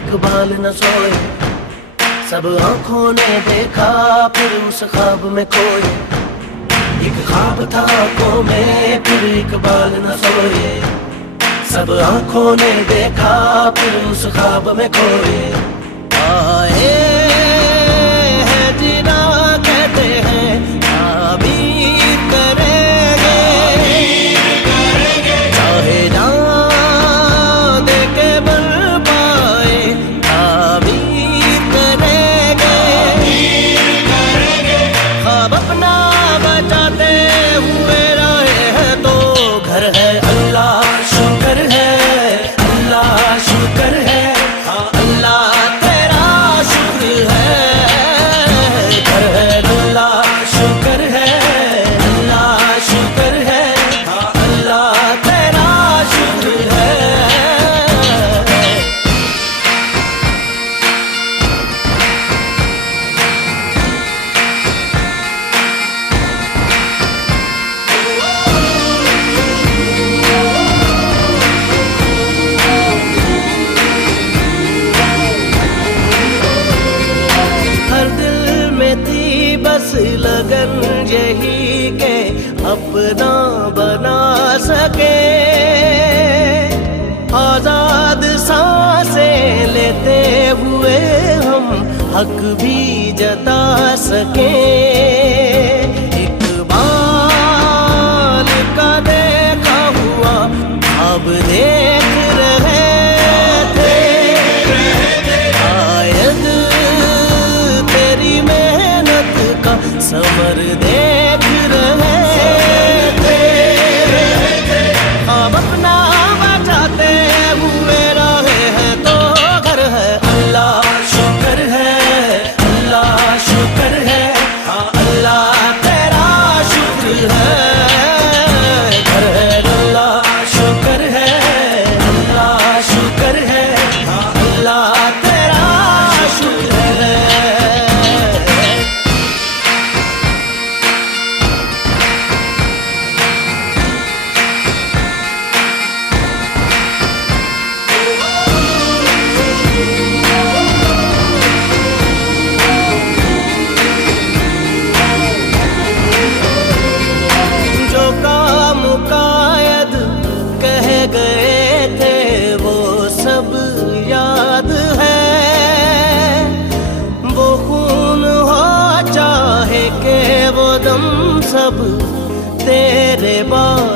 इकबाल न सोए। सब आंखों ने देखा फिर उस ख्वाब में खोए। एक ख्वाब था आंखों में फिर इकबाल न सोए। सब आंखों ने देखा फिर उस ख्वाब में खोए। आए हैं जीना कहते हैं ताबीर करेंगे, चाहे जान दे के बन पाए ताबीर करेंगे। ख्वाब अपना बचाते हुए रहे हैं तो घर है अल्लाह शुक्र है, अल्लाह शुक्र है, हाँ अल्लाह तेरा शुक्र है। घर है अल्लाह शुक्र है, अल्लाह शुक्र है, हाँ अल्लाह तेरा शुक्र है। बस लगन यही के अपना बना सके, आजाद सांसें लेते हुए हम हक भी जता सके। इकबाल का देखा हुआ अब देख रहे थे, शायद तेरी मेहनत का समर देख रहे थे। हम अपना बचाते हुए रहे हैं तो घर है अल्लाह शुक्र है, अल्लाह शुक्र है, हाँ अल्लाह तेरा शुक्र है। घर है अल्लाह शुक्र है, अल्लाह शुक्र है, हाँ अल्लाह तेरा शुक्र है। गए थे वो सब याद है, वो खून हो चाहे के वो दम सब तेरे बाद